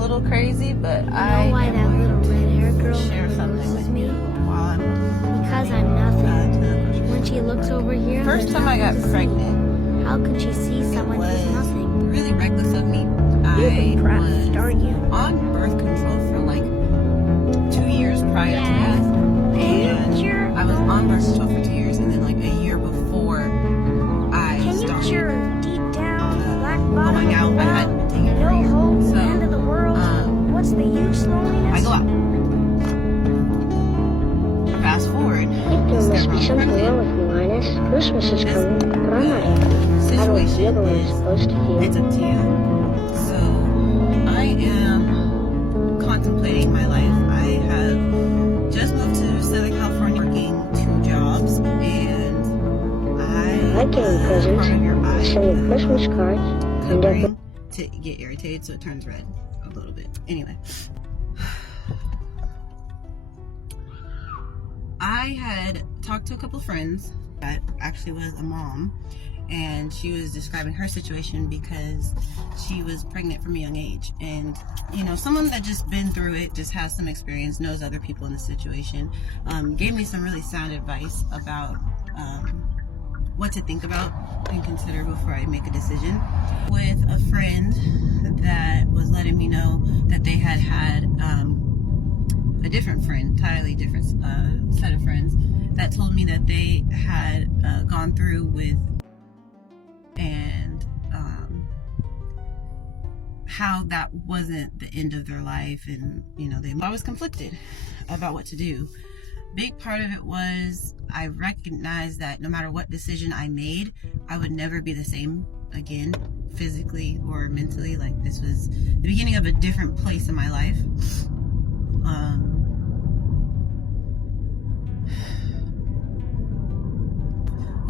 little crazy, but You know why that little red-haired girl share never something notices with me? you while I'm Because I'm nothing. to the grocery When she looks over here, First there's time I got nothing to see. pregnant, How could she see it someone was who's nothing? really reckless of me. You're I depressed, was aren't you? on birth control for like 2 years prior to that, and I was on birth control for 2 years, and then like a year before I started deep down, black bottom going out, I had to take it for a no year. hope, So end of the world. What's the use, loneliness? I go out. Fast forward, There must be something wrong with me, Linus. Christmas is coming, but I'm not happy. I don't feel the way I'm supposed to feel. It's up to you. So I am contemplating my life. I have just moved to Southern California, working 2 jobs, and I getting presents, part of your eye sending Christmas cards, and covering to get irritated, so it turns red a little bit. Anyway, I had talked to a couple friends that actually was a mom, and she was describing her situation because she was pregnant from a young age. And you know, someone that just been through it, just has some experience, knows other people in the situation, gave me some really sound advice about what to think about and consider before I make a decision. With a friend that was letting me know that they had a different friend, entirely different set of friends, that told me that they had gone through with, and how that wasn't the end of their life, and you know, I was conflicted about what to do. Big part of it was I recognized that no matter what decision I made, I would never be the same again, physically or mentally. Like, this was the beginning of a different place in my life.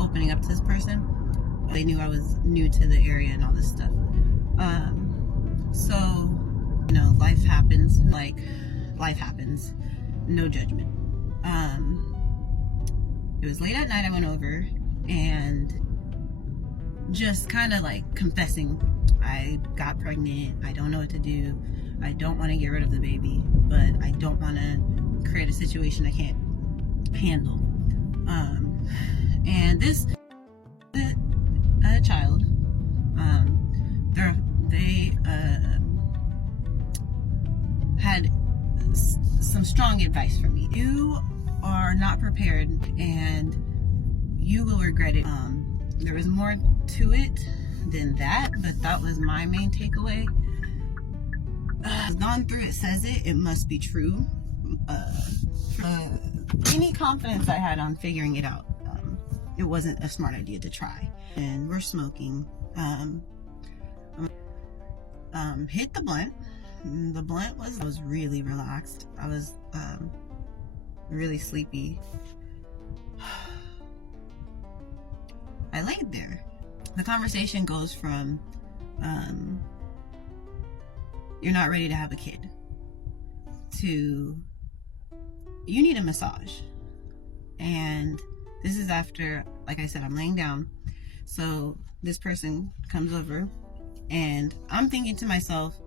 Opening up to this person, they knew I was new to the area and all this stuff. So, you know, life happens, like life happens, no judgment. It was late at night. I went over and just kind of like confessing, I got pregnant, I don't know what to do, I don't want to get rid of the baby, but I don't want to create a situation I can't handle. And this child, they had some strong advice for me. You are not prepared, and you will regret it. There was more to it than that, but that was my main takeaway. Gone through it, says it must be true. Any confidence I had on figuring it out, it wasn't a smart idea to try. And we're smoking. Hit the blunt. The blunt I was really relaxed. I was really sleepy. I laid there. The conversation goes from you're not ready to have a kid to you need a massage. And this is after, like I said, I'm laying down. So this person comes over, and I'm thinking to myself,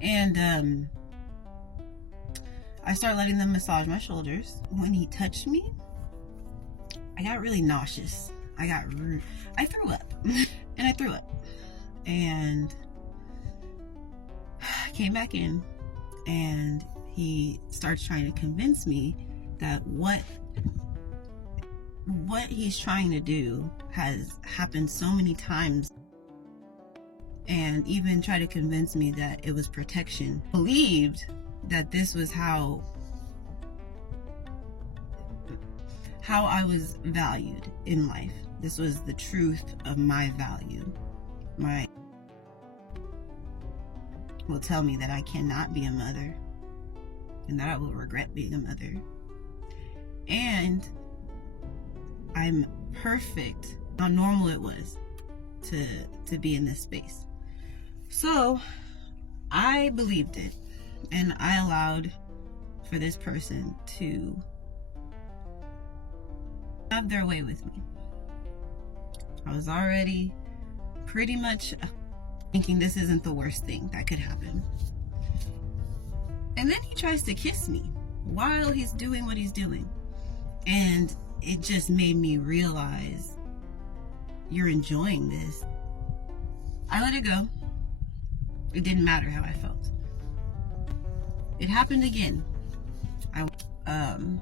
and I start letting them massage my shoulders. When he touched me, I got really nauseous. I threw up. And I threw up. And I came back in, and he starts trying to convince me that what he's trying to do has happened so many times, and even try to convince me that it was protection. Believed that this was how I was valued in life. This was the truth of my value. Will tell me that I cannot be a mother, and that I will regret being a mother, and I'm perfect. How normal it was to be in this space. So I believed it, and I allowed for this person to have their way with me. I was already pretty much thinking this isn't the worst thing that could happen. And then he tries to kiss me while he's doing what he's doing. And it just made me realize, you're enjoying this. I let it go. It didn't matter how I felt. It happened again. And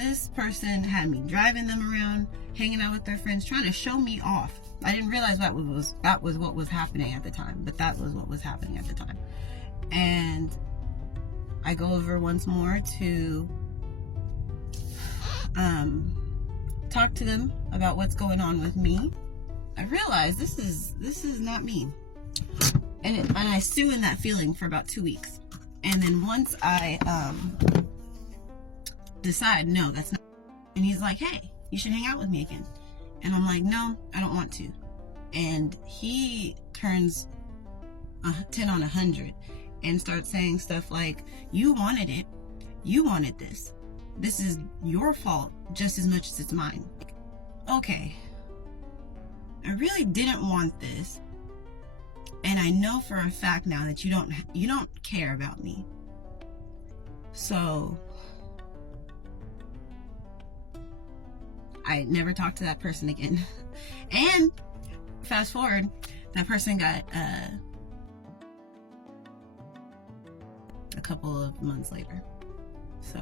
this person had me driving them around, hanging out with their friends, trying to show me off. I didn't realize that was what was happening at the time, but that was what was happening at the time. And I go over once more to talk to them about what's going on with me. I realized this is not me, and I stew in that feeling for about 2 weeks. And then once I decide, no, that's not, and he's like, hey, you should hang out with me again. And I'm like, no, I don't want to. And he turns 10 on 100 and starts saying stuff like, you wanted it, you wanted this is your fault just as much as it's mine. Okay, I really didn't want this, and I know for a fact now that you don't care about me. So I never talked to that person again. And fast forward, that person got a couple of months later. So